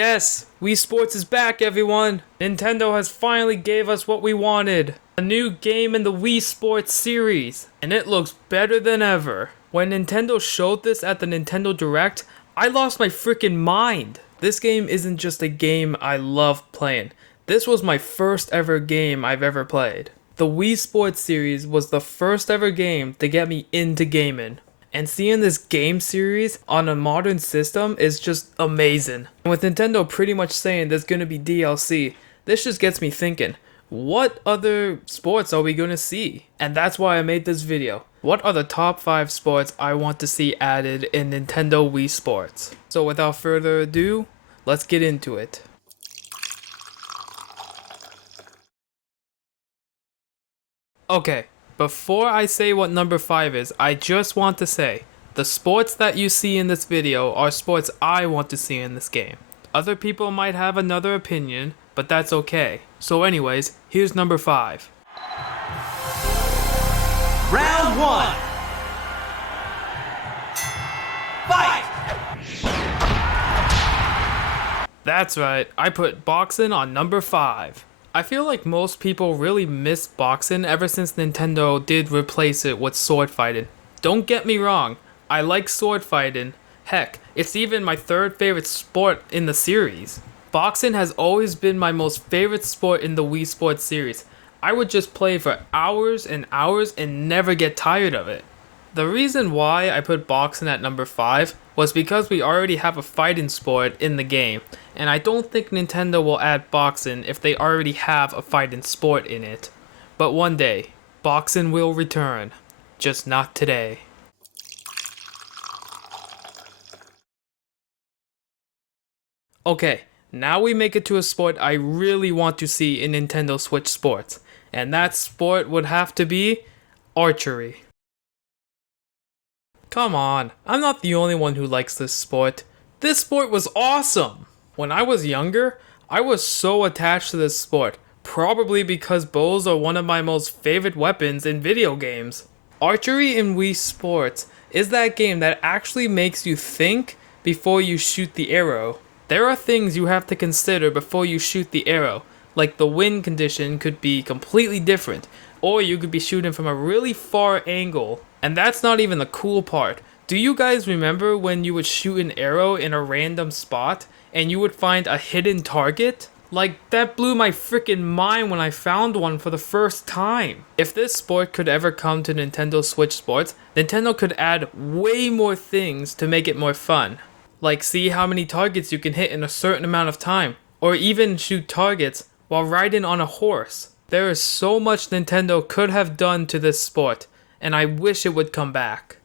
Yes, Wii Sports is back, everyone! Nintendo has finally gave us what we wanted. A new game in the Wii Sports series, and it looks better than ever. When Nintendo showed this at the Nintendo Direct, I lost my freaking mind. This game isn't just a game I love playing. This was my first ever game I've ever played. The Wii Sports series was the first ever game to get me into gaming. And seeing this game series on a modern system is just amazing. And with Nintendo pretty much saying there's gonna be DLC, this just gets me thinking, what other sports are we gonna see? And that's why I made this video. What are the top 5 sports I want to see added in Nintendo Wii Sports? So without further ado, let's get into it. Okay. Before I say what number 5 is, I just want to say, the sports that you see in this video are sports I want to see in this game. Other people might have another opinion, but that's okay. So anyways, here's number 5. Round 1. Fight! That's right, I put boxing on number 5. I feel like most people really miss boxing ever since Nintendo did replace it with sword fighting. Don't get me wrong, I like sword fighting. Heck, it's even my third favorite sport in the series. Boxing has always been my most favorite sport in the Wii Sports series. I would just play for hours and hours and never get tired of it. The reason why I put boxing at number 5 was because we already have a fighting sport in the game, and I don't think Nintendo will add boxing if they already have a fighting sport in it. But one day, boxing will return, just not today. Okay, now we make it to a sport I really want to see in Nintendo Switch Sports, and that sport would have to be archery. Come on, I'm not the only one who likes this sport. This sport was awesome! When I was younger, I was so attached to this sport, probably because bows are one of my most favorite weapons in video games. Archery in Wii Sports is that game that actually makes you think before you shoot the arrow. There are things you have to consider before you shoot the arrow, like the wind condition could be completely different, or you could be shooting from a really far angle. And that's not even the cool part. Do you guys remember when you would shoot an arrow in a random spot and you would find a hidden target? Like, that blew my freaking mind when I found one for the first time. If this sport could ever come to Nintendo Switch Sports, Nintendo could add way more things to make it more fun. Like, see how many targets you can hit in a certain amount of time, or even shoot targets while riding on a horse. There is so much Nintendo could have done to this sport, and I wish it would come back.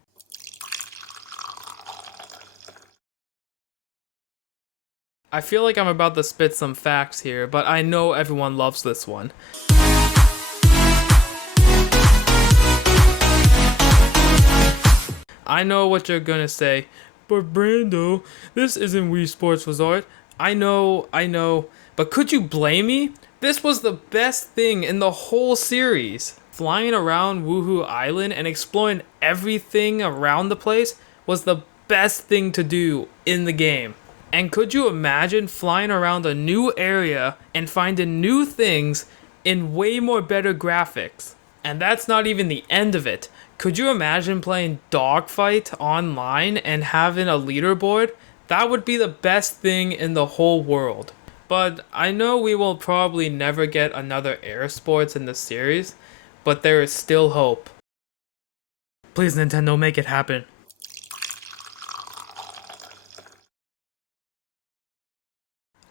I feel like I'm about to spit some facts here, but I know everyone loves this one. I know what you're gonna say, but Brando, this isn't Wii Sports Resort. I know, but could you blame me? This was the best thing in the whole series. Flying around Wuhu Island and exploring everything around the place was the best thing to do in the game. And could you imagine flying around a new area and finding new things in way more better graphics? And that's not even the end of it. Could you imagine playing Dogfight online and having a leaderboard? That would be the best thing in the whole world. But I know we will probably never get another air sports in the series, but there is still hope. Please, Nintendo, make it happen.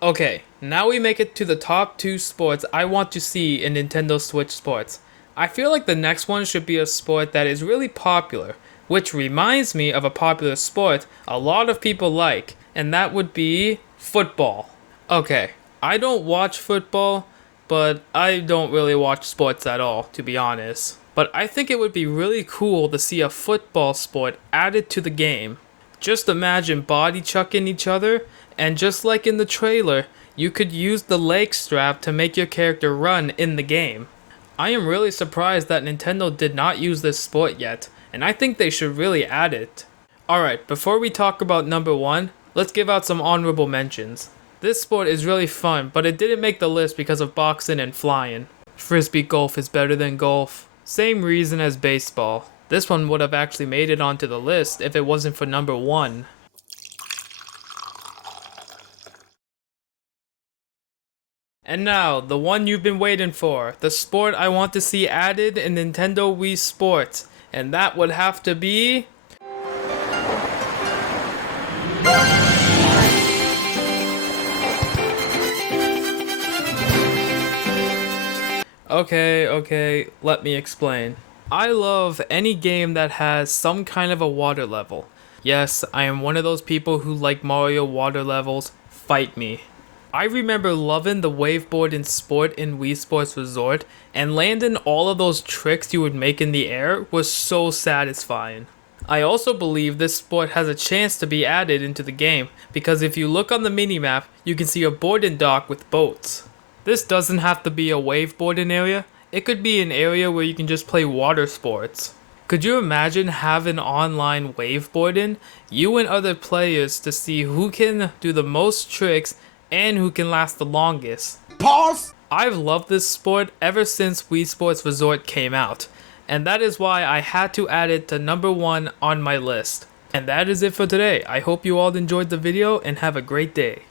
Okay, now we make it to the top 2 sports I want to see in Nintendo Switch Sports. I feel like the next one should be a sport that is really popular, which reminds me of a popular sport a lot of people like, and that would be football. Okay, I don't watch football, but I don't really watch sports at all, to be honest. But I think it would be really cool to see a football sport added to the game. Just imagine body chucking each other, and just like in the trailer, you could use the leg strap to make your character run in the game. I am really surprised that Nintendo did not use this sport yet, and I think they should really add it. Alright, before we talk about number 1, let's give out some honorable mentions. This sport is really fun, but it didn't make the list because of boxing and flying. Frisbee golf is better than golf. Same reason as baseball. This one would have actually made it onto the list if it wasn't for number 1. And now, the one you've been waiting for, the sport I want to see added in Nintendo Wii Sports, and that would have to be... Okay, let me explain. I love any game that has some kind of a water level. Yes, I am one of those people who like Mario water levels. Fight me. I remember loving the waveboard in Sport in Wii Sports Resort, and landing all of those tricks you would make in the air was so satisfying. I also believe this sport has a chance to be added into the game, because if you look on the minimap, you can see a boarding dock with boats. This doesn't have to be a waveboarding area, it could be an area where you can just play water sports. Could you imagine having online waveboarding? You and other players to see who can do the most tricks and who can last the longest. Pause! I've loved this sport ever since Wii Sports Resort came out, and that is why I had to add it to number 1 on my list. And that is it for today. I hope you all enjoyed the video and have a great day.